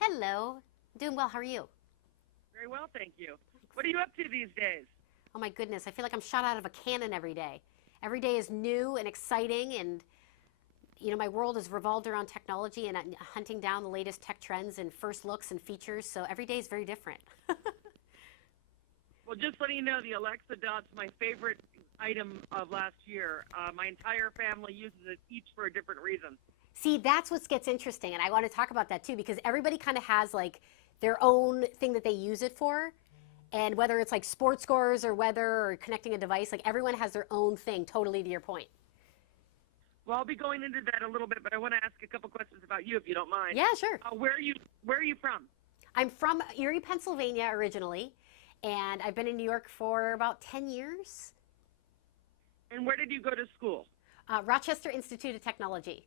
Hello. Doing well. How are you? Very well, thank you. What are you up to these days? Oh my goodness. I feel like I'm shot out of a cannon every day. Every day is new and exciting, and my world is revolved around technology and hunting down the latest tech trends and first looks and features. So every day is very different. Well, just letting you know, the Alexa Dot's my favorite item of last year. My entire family uses it, each for a different reason. See, that's what gets interesting, and I want to talk about that too because everybody kind of has like their own thing that they use it for. And whether it's like sports scores or weather or connecting a device, like everyone has their own thing, totally to your point. Well, I'll be going into that a little bit, but I want to ask a couple questions about you, if you don't mind. Yeah, sure. Where are you from? I'm from Erie, Pennsylvania originally, and I've been in New York for about 10 years. And where did you go to school? Rochester Institute of Technology.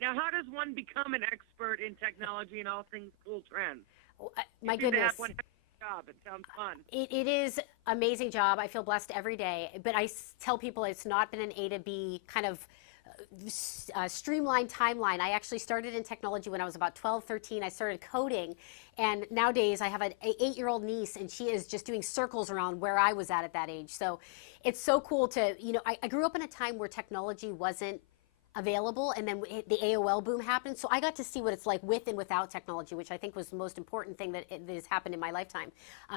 Now, how does one become an expert in technology and all things cool trends? Oh, my You seem to goodness. have one heck of a job. It sounds fun. It is amazing job. I feel blessed every day. But I tell people it's not been an A to B kind of streamlined timeline. I actually started in technology when I was about 12, 13. I started coding. And nowadays I have an 8-year-old niece and she is just doing circles around where I was at that age. So it's so cool to, I grew up in a time where technology wasn't available, and then the AOL boom happened. So I got to see what it's like with and without technology, which I think was the most important thing that has happened in my lifetime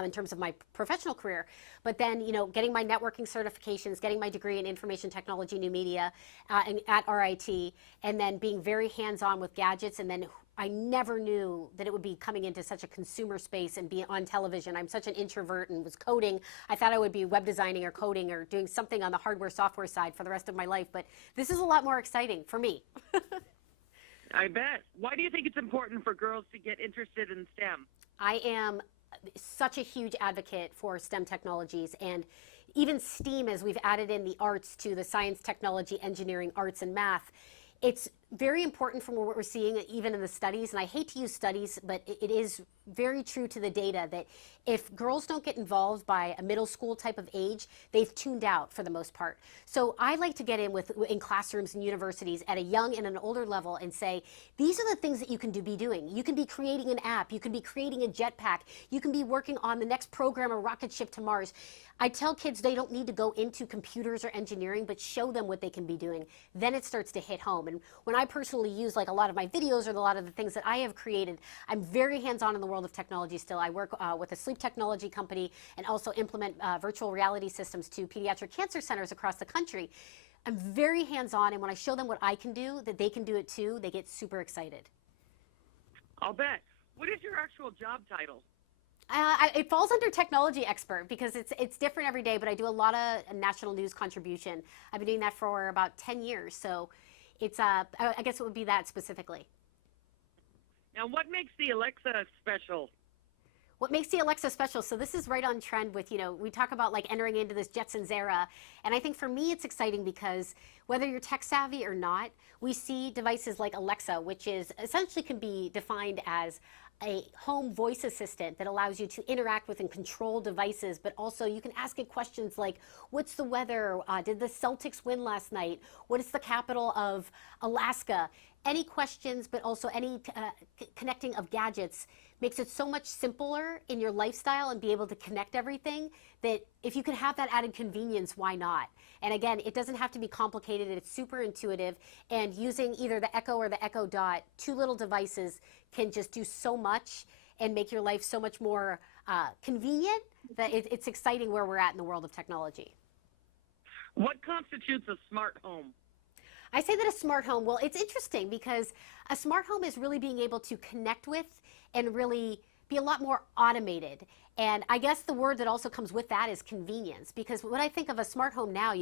in terms of my professional career. But then, getting my networking certifications, getting my degree in information technology, new media at RIT, and then being very hands-on with gadgets. And then I never knew that it would be coming into such a consumer space and be on television. I'm such an introvert and was coding. I thought I would be web designing or coding or doing something on the hardware software side for the rest of my life. But this is a lot more exciting for me. I bet. Why do you think it's important for girls to get interested in STEM? I am such a huge advocate for STEM technologies, and even STEAM, as we've added in the arts to the science, technology, engineering, arts, and math. It's very important from what we're seeing even in the studies, and I hate to use studies, but it is very true to the data that if girls don't get involved by a middle school type of age, they've tuned out for the most part. So I like to get in classrooms and universities at a young and an older level and say, these are the things that you can be doing. You can be creating an app, you can be creating a jetpack, you can be working on the next program or rocket ship to Mars. I tell kids they don't need to go into computers or engineering, but show them what they can be doing. Then it starts to hit home. And when I personally use like a lot of my videos or a lot of the things that I have created, I'm very hands-on in the world of technology still. I work with a sleep technology company and also implement virtual reality systems to pediatric cancer centers across the country. I'm very hands-on, and when I show them what I can do, that they can do it too, they get super excited. I'll bet. What is your actual job title? It falls under technology expert because it's different every day, but I do a lot of national news contribution. I've been doing that for about 10 years, so it's I guess it would be that specifically. Now, what makes the Alexa special? What makes the Alexa special? So this is right on trend with, we talk about like entering into this Jetsons era. And I think for me, it's exciting because whether you're tech savvy or not, we see devices like Alexa, which is essentially can be defined as a home voice assistant that allows you to interact with and control devices, but also you can ask it questions like, what's the weather? Did the Celtics win last night? What is the capital of Alaska? Any questions, but also any connecting of gadgets makes it so much simpler in your lifestyle and be able to connect everything that if you can have that added convenience, why not? And again, it doesn't have to be complicated. It's super intuitive, and using either the Echo or the Echo Dot, two little devices can just do so much and make your life so much more convenient that it's exciting where we're at in the world of technology. What constitutes a smart home? I say that a smart home, well, it's interesting because a smart home is really being able to connect with and really be a lot more automated. And I guess the word that also comes with that is convenience, because when I think of a smart home now,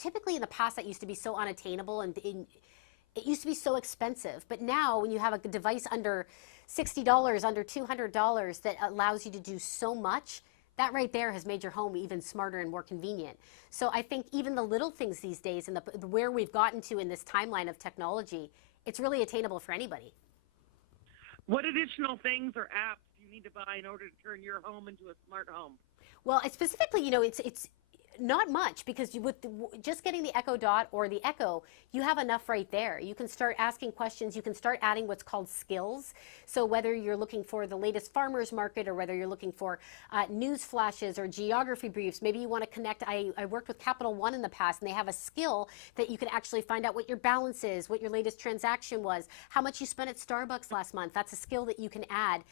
typically in the past that used to be so unattainable and it used to be so expensive. But now when you have a device under $60, under $200 that allows you to do so much, that right there has made your home even smarter and more convenient. So I think even the little things these days and where we've gotten to in this timeline of technology, it's really attainable for anybody. What additional things or apps do you need to buy in order to turn your home into a smart home? Well, it's specifically, Not much, because just getting the Echo Dot or the Echo, you have enough right there. You can start asking questions. You can start adding what's called skills. So whether you're looking for the latest farmers market, or whether you're looking for news flashes or geography briefs, maybe you want to connect. I worked with Capital One in the past, and they have a skill that you can actually find out what your balance is, what your latest transaction was, how much you spent at Starbucks last month. That's a skill that you can add.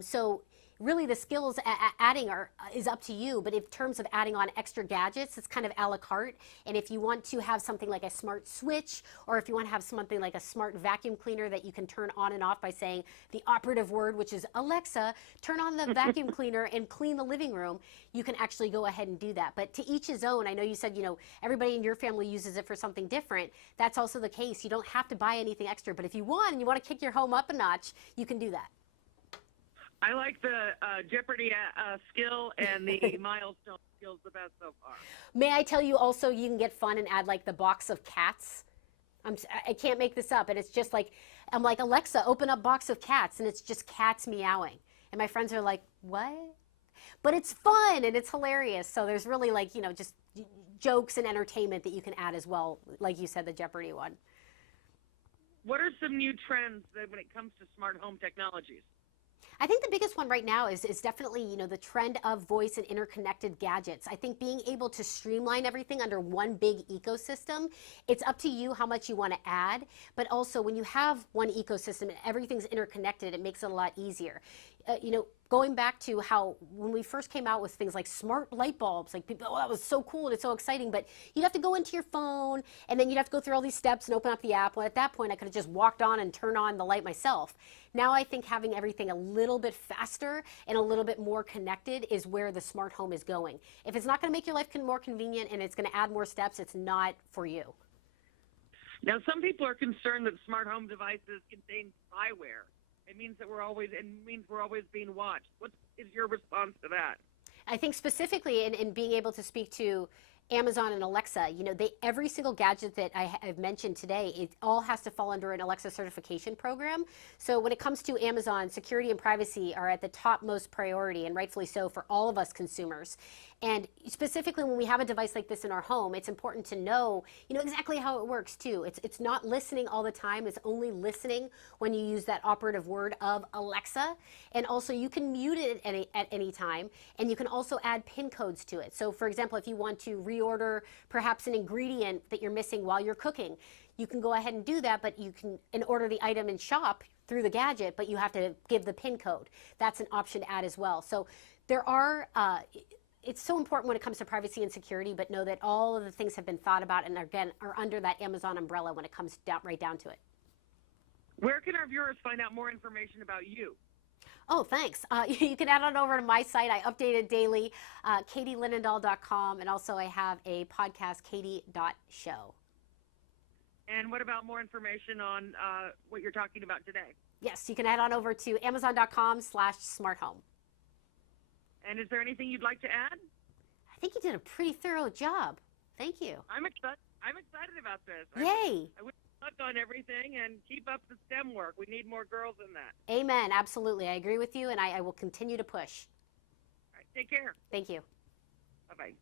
So really, the skills adding is up to you, but in terms of adding on extra gadgets, it's kind of a la carte. And if you want to have something like a smart switch, or if you want to have something like a smart vacuum cleaner that you can turn on and off by saying the operative word, which is Alexa, turn on the vacuum cleaner and clean the living room, you can actually go ahead and do that. But to each his own. I know you said, everybody in your family uses it for something different. That's also the case. You don't have to buy anything extra, but if you want and you want to kick your home up a notch, you can do that. I like the Jeopardy skill and the milestone skills the best so far. May I tell you also, you can get fun and add like the box of cats. I can't make this up. And it's just like, I'm like, Alexa, open up box of cats. And it's just cats meowing. And my friends are like, what? But it's fun and it's hilarious. So there's really like, just jokes and entertainment that you can add as well. Like you said, the Jeopardy one. What are some new trends when it comes to smart home technologies? I think the biggest one right now is definitely, the trend of voice and interconnected gadgets. I think being able to streamline everything under one big ecosystem, it's up to you how much you want to add, but also when you have one ecosystem and everything's interconnected, it makes it a lot easier. Going back to how when we first came out with things like smart light bulbs, like people, oh, that was so cool and it's so exciting, but you'd have to go into your phone and then you'd have to go through all these steps and open up the app. Well, at that point, I could have just walked on and turned on the light myself. Now I think having everything a little bit faster and a little bit more connected is where the smart home is going. If it's not going to make your life more convenient and it's going to add more steps, it's not for you. Now, some people are concerned that smart home devices contain spyware. It means that we're always being watched. What is your response to that? I think specifically in being able to speak to Amazon and Alexa, every single gadget that I've mentioned today, it all has to fall under an Alexa certification program. So when it comes to Amazon, security and privacy are at the topmost priority, and rightfully so for all of us consumers. And specifically when we have a device like this in our home, it's important to know, exactly how it works too. It's not listening all the time. It's only listening when you use that operative word of Alexa. And also you can mute it at any time. And you can also add PIN codes to it. So for example, if you want to reorder perhaps an ingredient that you're missing while you're cooking, you can go ahead and do that, but you can order the item in shop through the gadget, but you have to give the PIN code. That's an option to add as well. So there are, it's so important when it comes to privacy and security, but know that all of the things have been thought about and again are under that Amazon umbrella when it comes right down to it. Where can our viewers find out more information about you? Oh, thanks. You can add on over to my site. I update it daily, KatieLinendoll.com, and also I have a podcast, Katie.show. And what about more information on what you're talking about today? Yes, you can head on over to Amazon.com/smarthome. And is there anything you'd like to add? I think you did a pretty thorough job. Thank you. I'm excited about this. Yay. I wish you luck on everything and keep up the STEM work. We need more girls in that. Amen. Absolutely. I agree with you, and I will continue to push. All right. Take care. Thank you. Bye-bye.